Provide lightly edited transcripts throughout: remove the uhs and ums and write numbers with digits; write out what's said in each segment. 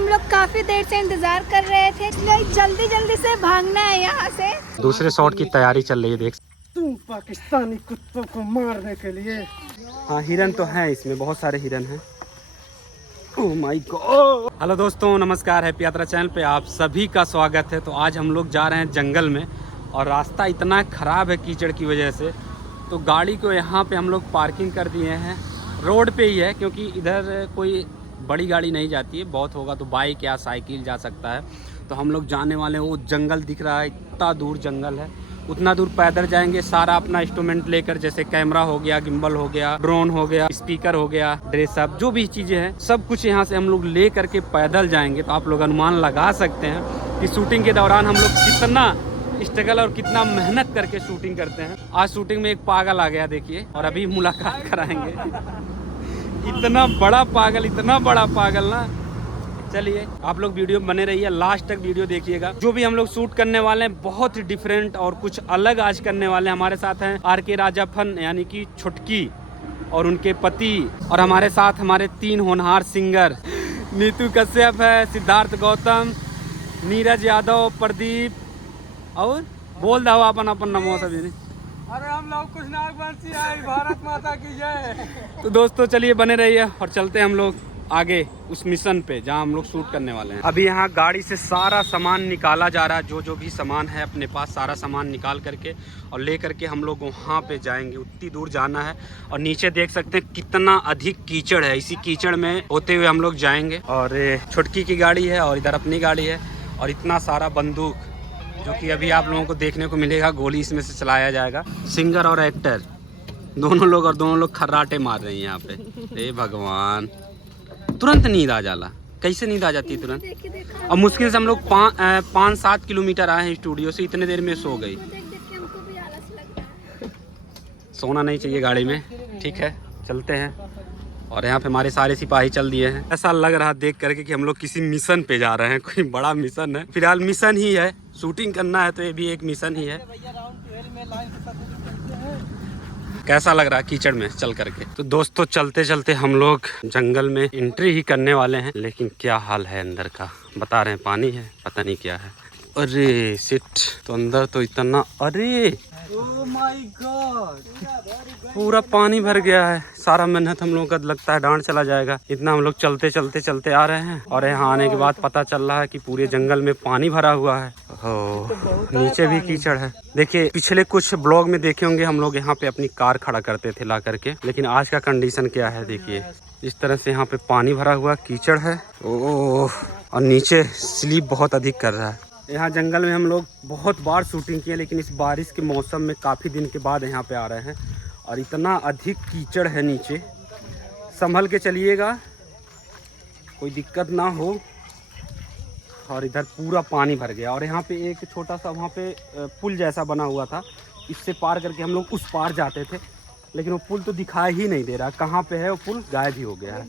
हम लोग काफी देर से इंतजार कर रहे थे, इसलिए जल्दी जल्दी से भागना है यहाँ से। दूसरे शॉट की तैयारी चल रही है, देख। तुम पाकिस्तानी कुत्तों को मारने के लिए। हाँ, हिरन तो हैं इसमें, बहुत सारे हिरन हैं। Oh my God. हेलो दोस्तों, नमस्कार। हैप्पी यात्रा चैनल पे आप सभी का स्वागत है। तो आज हम लोग जा रहे हैं जंगल में और रास्ता इतना ख़राब है कीचड़ की वजह से, तो गाड़ी को यहाँ पे हम लोग पार्किंग कर दिए हैं। रोड पे ही है क्योंकि इधर कोई बड़ी गाड़ी नहीं जाती है, बहुत होगा तो बाइक या साइकिल जा सकता है। तो हम लोग जाने वाले हैं, वो जंगल दिख रहा है, इतना दूर जंगल है, उतना दूर पैदल जाएंगे। सारा अपना इंस्ट्रूमेंट लेकर, जैसे कैमरा हो गया, गिम्बल हो गया, ड्रोन हो गया, स्पीकर हो गया, ड्रेसअप, जो भी चीज़ें हैं सब कुछ यहाँ से हम लोग ले करके पैदल जाएंगे। तो आप लोग अनुमान लगा सकते हैं कि शूटिंग के दौरान हम लोग कितना स्ट्रगल और कितना मेहनत करके शूटिंग करते हैं। आज शूटिंग में एक पागल आ गया देखिए, और अभी मुलाकात कराएंगे। इतना बड़ा पागल ना। चलिए आप लोग वीडियो बने रहिए, लास्ट तक वीडियो देखिएगा। जो भी हम लोग शूट करने वाले हैं बहुत ही डिफरेंट और कुछ अलग आज करने वाले हैं। हमारे साथ हैं RK राजा फन यानी कि छुटकी और उनके पति, और हमारे साथ हमारे 3 होनहार सिंगर, नीतू कश्यप है, सिद्धार्थ गौतम, नीरज यादव, प्रदीप, और बोल दो अपन नमो सभी। अरे हम लोग कुछ नागवंशी है, भारत माता की जय। तो दोस्तों चलिए बने रहिए और चलते हैं हम लोग आगे उस मिशन पे जहां हम लोग शूट करने वाले हैं। अभी यहाँ गाड़ी से सारा सामान निकाला जा रहा है, जो भी सामान है अपने पास सारा सामान निकाल करके और ले करके हम लोग वहाँ पे जाएंगे। उतनी दूर जाना है और नीचे देख सकते हैं कितना अधिक कीचड़ है। इसी कीचड़ में होते हुए हम लोग जाएंगे। और छुटकी की गाड़ी है और इधर अपनी गाड़ी है, और इतना सारा बंदूक जो कि अभी आप लोगों को देखने को मिलेगा, गोली इसमें से चलाया जाएगा। सिंगर और एक्टर दोनों लोग खर्राटे मार रहे हैं यहाँ पे। हे भगवान, तुरंत नींद आ जाला। कैसे नींद आ जाती है तुरंत? और मुश्किल से हम लोग 5-7 किलोमीटर आए हैं स्टूडियो से, इतने देर में सो गई। सोना नहीं चाहिए गाड़ी में, ठीक है चलते हैं। और यहाँ पे हमारे सारे सिपाही चल दिए हैं। ऐसा लग रहा देख करके कि हम लोग किसी मिशन पे जा रहे हैं, कोई बड़ा मिशन है। फिलहाल मिशन ही है, शूटिंग करना है तो ये भी एक मिशन ही है। कैसा लग रहा है कीचड़ में चल करके? तो दोस्तों चलते चलते हम लोग जंगल में एंट्री ही करने वाले हैं, लेकिन क्या हाल है अंदर का बता रहे हैं। पानी है, पता नहीं क्या है। अरे शिट, तो अंदर तो इतना, अरे ओह माय गॉड, पूरा पानी भर गया है। सारा मेहनत हम लोगों का लगता है डांड चला जाएगा। इतना हम लोग चलते आ रहे हैं और यहाँ आने के बाद पता चल रहा है कि पूरे जंगल में पानी भरा हुआ है। नीचे भी कीचड़ है। देखिए पिछले कुछ ब्लॉग में देखे होंगे हम लोग यहाँ पे अपनी कार खड़ा करते थे ला करके, लेकिन आज का कंडीशन क्या है देखिए। इस तरह से यहाँ पे पानी भरा हुआ कीचड़ है। ओह, और नीचे स्लीप बहुत अधिक कर रहा है। यहाँ जंगल में हम लोग बहुत बार शूटिंग किए, लेकिन इस बारिश के मौसम में काफ़ी दिन के बाद यहाँ पे आ रहे हैं और इतना अधिक कीचड़ है नीचे। संभल के चलिएगा, कोई दिक्कत ना हो। और इधर पूरा पानी भर गया, और यहाँ पे एक छोटा सा वहाँ पे पुल जैसा बना हुआ था, इससे पार करके हम लोग उस पार जाते थे, लेकिन वो पुल तो दिखाई ही नहीं दे रहा। कहाँ पे है वो पुल? गायब ही हो गया है।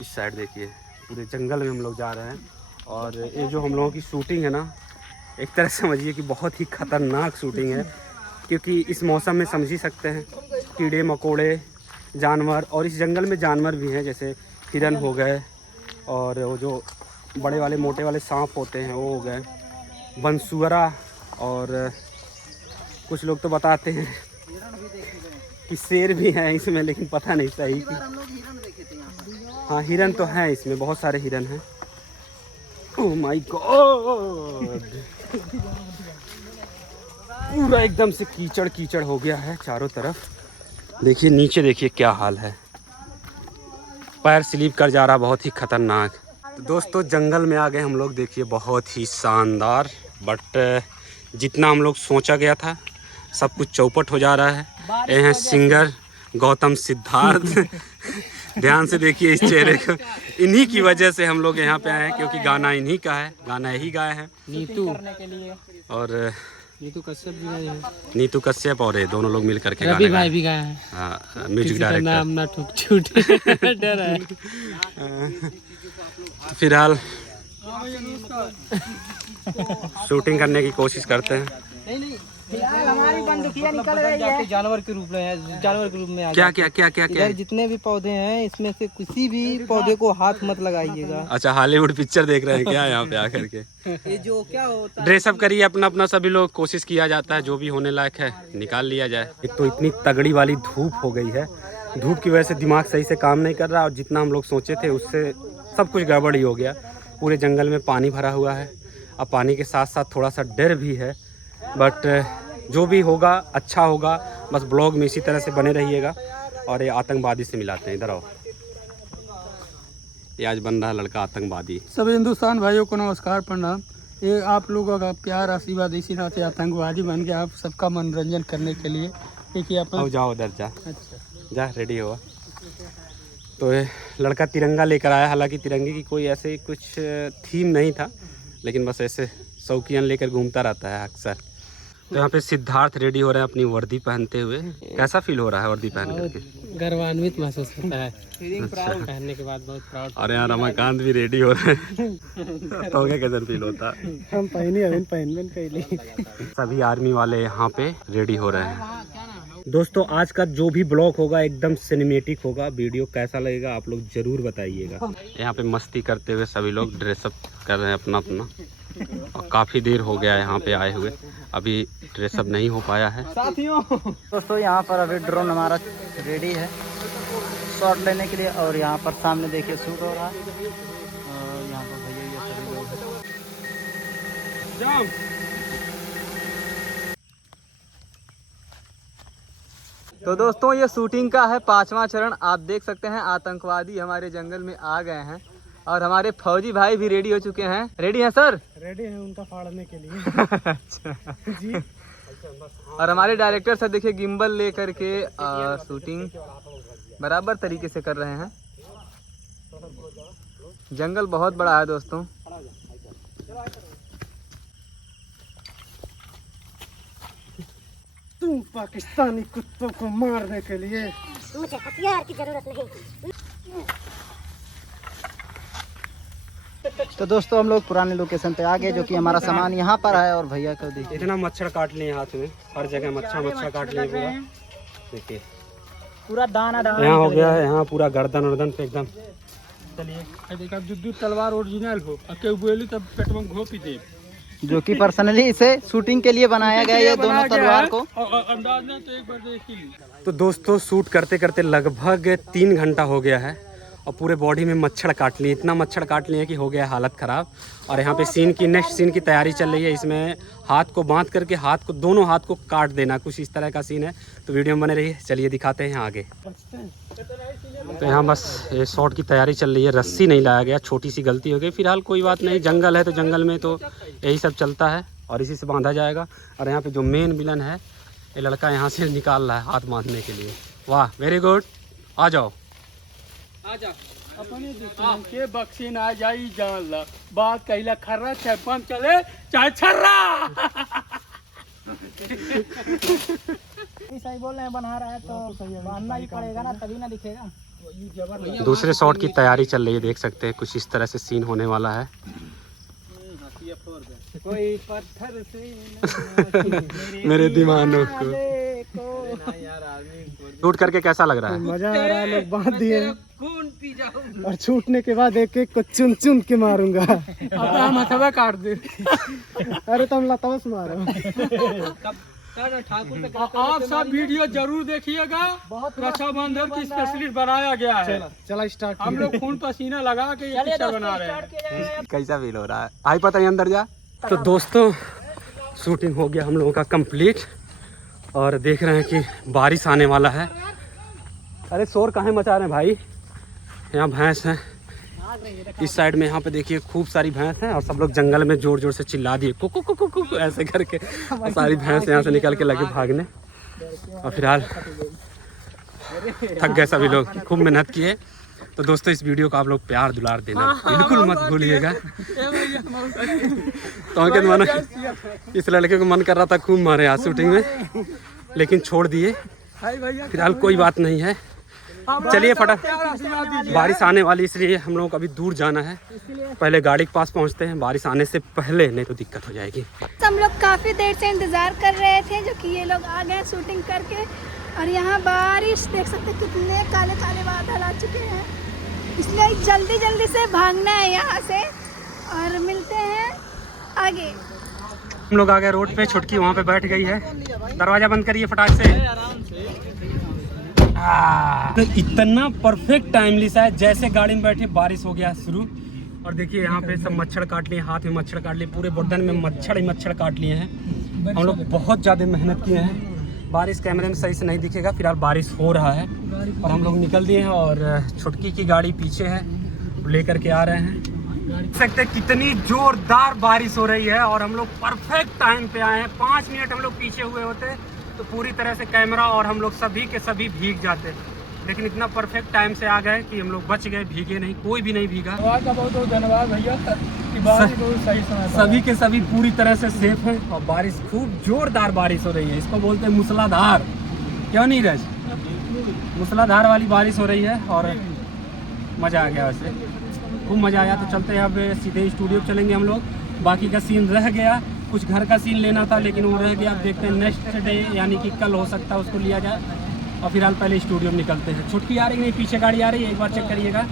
इस साइड देखिए, पूरे जंगल में हम लोग जा रहे हैं। और ये जो हम लोगों की शूटिंग है ना, एक तरह से समझिए कि बहुत ही खतरनाक शूटिंग है, क्योंकि इस मौसम में समझ ही सकते हैं कीड़े मकोड़े, जानवर, और इस जंगल में जानवर भी हैं, जैसे हिरन हो गए, और वो जो बड़े वाले मोटे वाले सांप होते हैं वो हो गए, बंसुअरा, और कुछ लोग तो बताते हैं कि शेर भी हैं इसमें, लेकिन पता नहीं सही कि हाँ हिरन तो हैं इसमें, बहुत सारे हिरन हैं। ओह माय गॉड, पूरा एकदम से कीचड़ हो गया है चारों तरफ। देखिए नीचे, देखिए क्या हाल है, पैर स्लिप कर जा रहा, बहुत ही खतरनाक। तो दोस्तों जंगल में आ गए हम लोग, देखिए बहुत ही शानदार, बट जितना हम लोग सोचा गया था सब कुछ चौपट हो जा रहा है। ये हैं सिंगर गौतम, सिद्धार्थ। ध्यान से देखिए इस चेहरे को, इन्हीं की वजह से हम लोग यहाँ पे आए हैं, क्योंकि गाना इन्हीं का है, गाना यही गाए हैं। नीतू और नीतू कश्यप और ये दोनों लोग मिल करके रवि भाई भी गाए हैं। हाँ, म्यूजिक डायरेक्टर। तो फिलहाल शूटिंग करने की कोशिश करते हैं। फिलहाल हमारी बंदूकियां निकल रही है। जानवर के रूप में है, जानवर के रूप में क्या क्या क्या क्या क्या इधर जितने भी पौधे हैं इसमें से किसी भी पौधे को हाथ मत लगाइएगा। अच्छा, हॉलीवुड पिक्चर देख रहे हैं क्या यहाँ पे आकर के? ये जो क्या होता है, ड्रेसअप करिए अपना अपना, सभी लोग कोशिश किया जाता है जो भी होने लायक है निकाल लिया जाए। एक तो इतनी तगड़ी वाली धूप हो गई है, धूप की वजह से दिमाग सही से काम नहीं कर रहा और जितना हम लोग सोचे थे उससे सब कुछ गड़बड़ ही हो गया। पूरे जंगल में पानी भरा हुआ है। अब पानी के साथ साथ थोड़ा सा डर भी है, बट जो भी होगा अच्छा होगा। बस ब्लॉग में इसी तरह से बने रहिएगा। और ये आतंकवादी से मिलाते हैं, इधर आओ। ये आज बन रहा है लड़का आतंकवादी। सभी हिंदुस्तान भाइयों को नमस्कार, प्रणाम। ये आप लोगों का प्यार आशीर्वाद इसी नाते आतंकवादी बन गया, आप सबका मनोरंजन करने के लिए। देखिए आप जाओ उधर जा, अच्छा जा रेडी हो। तो ये लड़का तिरंगा लेकर आया, हालांकि तिरंगे की कोई ऐसे कुछ थीम नहीं था, लेकिन बस ऐसे शौकियन लेकर घूमता रहता है अक्सर। तो यहाँ पे सिद्धार्थ रेडी हो रहे हैं अपनी वर्दी पहनते हुए। कैसा फील हो रहा है वर्दी पहन करके? गर्वान्वित महसूस होता है अच्छा। पहनने के बाद, बहुत प्राउड। और यहाँ रमाकांत भी रेडी हो रहे हैं तो क्या कैसा फील होता है? हम पहले सभी आर्मी वाले यहाँ पे रेडी हो रहे हैं। दोस्तों आज का जो भी ब्लॉग होगा एकदम सिनेमेटिक होगा। वीडियो कैसा लगेगा आप लोग जरूर बताइएगा। यहाँ पे मस्ती करते हुए सभी लोग ड्रेसअप कर रहे हैं अपना अपना, और काफ़ी देर हो गया है यहाँ पे आए हुए, अभी ड्रेसअप नहीं हो पाया है। साथियों दोस्तों यहाँ पर अभी ड्रोन हमारा रेडी है शॉट लेने के लिए, और यहाँ पर सामने देखिए शूट हो रहा है। और यहाँ पर भैया ये सभी लोग हैं। तो दोस्तों ये शूटिंग का है 5वां चरण। आप देख सकते हैं आतंकवादी हमारे जंगल में आ गए हैं और हमारे फौजी भाई भी रेडी हो चुके हैं। रेडी हैं सर? रेडी है उनका फाड़ने के लिए। अच्छा जी। और हमारे डायरेक्टर सर देखिए गिम्बल लेकर के शूटिंग बराबर तरीके से कर रहे हैं। जंगल बहुत बड़ा है दोस्तों। तुम पाकिस्तानी कुत्तों को मारने के लिए मुझे हथियार की जरूरत नहीं। तो दोस्तों हम लोग पुराने लोकेशन पे आ गए, जो कि हमारा सामान यहाँ पर है। और भैया को देखिए इतना मच्छर काट लिए हाथ में, हर जगह मच्छर काट लिए पूरा। देखिए पूरा दाना यहाँ हो गया है, यहाँ पूरा गर्दन वर्दन पे एकदम। चलिए देखा जुद्दू तलवार ओरिजिनल हो अके बोली तब पेटवा घोपी दे, जो कि पर्सनली इसे शूटिंग के लिए बनाया गया है, ये दोनों तलवार को। अंदाज नहीं तो एक बार देख ही ली। तो दोस्तों शूट करते करते लगभग 3 घंटा हो गया है और पूरे बॉडी में मच्छर काट लिए, इतना मच्छर काट लिए कि हो गया हालत ख़राब। और यहाँ पे नेक्स्ट सीन की तैयारी चल रही है। इसमें हाथ को बांध करके दोनों हाथ को काट देना, कुछ इस तरह का सीन है। तो वीडियो में बने रहिए, चलिए दिखाते हैं आगे। तो यहाँ बस ये शॉट की तैयारी चल रही है। रस्सी नहीं लाया गया, छोटी सी गलती हो गई, फिलहाल कोई बात नहीं। जंगल है तो जंगल में तो यही सब चलता है और इसी से बांधा जाएगा। और यहाँ पे जो मेन विलन है ये लड़का यहाँ से निकाल रहा है हाथ बांधने के लिए। वाह वेरी गुड, आ जाओ आजा अपने दुश्मन के बक्सी ना जाई जान ला, बात कहला खर्रा चाहे बम चले चाहे छर्रा। सही बोल रहे हैं, बना रहा है तो बांधना ही पड़ेगा ना, तभी ना दिखेगा। दूसरे शॉट की तैयारी चल रही है, देख सकते हैं कुछ इस तरह से सीन होने वाला है। कोई पत्थर से मेरे दीवानों को शूट करके कैसा लग रहा है? मजा आ रहा है। लोग बांध दिए और छूटने के बाद एक एक को चुन चुन के मारूंगा। अब हम हथवा काट दे। अरे तुम लतावा से मारो। आप सब वीडियो जरूर देखिएगा, रक्षाबंधन की स्पेशलिस्ट बनाया गया है। चला स्टार्ट। हम लोग खून पसीना लगा के ये पिक्चर बना रहे हैं। कैसा फील हो रहा है? आई पता है अंदर जा। तो दोस्तों शूटिंग हो गया हम लोगों का कंप्लीट और देख रहे हैं कि बारिश आने वाला है। अरे शोर कहाँ मचा रहे हैं भाई? यहाँ भैंस है इस साइड में, यहाँ पे देखिए खूब सारी भैंस हैं और सब लोग जंगल में जोर जोर से चिल्ला दिए कुकु कुकु कुकु ऐसे करके। सारी भैंस यहाँ से निकल के लगे भागने। और फिलहाल थक गए सभी लोग, खूब मेहनत किए। तो दोस्तों इस वीडियो को आप लोग प्यार दुलार देना बिल्कुल मत भूलिएगा। तो मन इस लड़के को मन कर रहा था खूब मारे आज शूटिंग में, लेकिन छोड़ दिए। फिलहाल कोई बात नहीं है, चलिए फटाफट, बारिश आने वाली इसलिए हम लोग को अभी दूर जाना है। पहले गाड़ी के पास पहुंचते हैं बारिश आने से पहले, नहीं तो दिक्कत हो जाएगी। हम लोग काफ़ी देर से इंतज़ार कर रहे थे, जो कि ये लोग आ गए शूटिंग करके। और यहाँ बारिश देख सकते हैं, कितने काले काले बादल आ चुके हैं, इसलिए जल्दी जल्दी से भागना है यहाँ से। और मिलते हैं आगे। हम लोग आ गए रोड पे, छुटकी वहाँ पे बैठ गई है। दरवाजा बंद करिए फटाक से। इतना परफेक्ट टाइमली सा है, जैसे गाड़ी में बैठे बारिश हो गया शुरू। और देखिए यहाँ पे सब मच्छर काट लिए, हाथ में मच्छर काट लिए, पूरे बदन में मच्छर ही मच्छर काट लिए हैं। हम लोग बहुत ज़्यादा मेहनत किए हैं। बारिश कैमरे में सही से नहीं दिखेगा, फिलहाल बारिश हो रहा है और हम लोग निकल दिए हैं। और छुटकी की गाड़ी पीछे है, लेकर के आ रहे हैं। देख सकते हैं कितनी जोरदार बारिश हो रही है और हम लोग परफेक्ट टाइम पे आए हैं। 5 मिनट हम लोग पीछे हुए होते तो पूरी तरह से कैमरा और हम लोग सभी के सभी भीग जाते, लेकिन इतना परफेक्ट टाइम से आ गए कि हम लोग बच गए, भीगे नहीं, कोई भी नहीं भीगा। बहुत धन्यवाद भैया, सही समय सभी के सभी पूरी तरह से सेफ हैं। और बारिश खूब जोरदार बारिश हो रही है, इसको बोलते हैं मूसलाधार, क्यों नहीं रज? मूसलाधार वाली बारिश हो रही है और मज़ा आ गया। वैसे खूब मज़ा आया। तो चलते हैं, अब सीधे स्टूडियो चलेंगे हम लोग। बाकी का सीन रह गया, कुछ घर का सीन लेना था लेकिन वो रह गया। अब देखते हैं नेक्स्ट डे यानी कि कल हो सकता है उसको लिया जाए। और फिलहाल पहले स्टूडियो में निकलते हैं। छुटकी आ रही है, पीछे गाड़ी आ रही है, एक बार चेक करिएगा।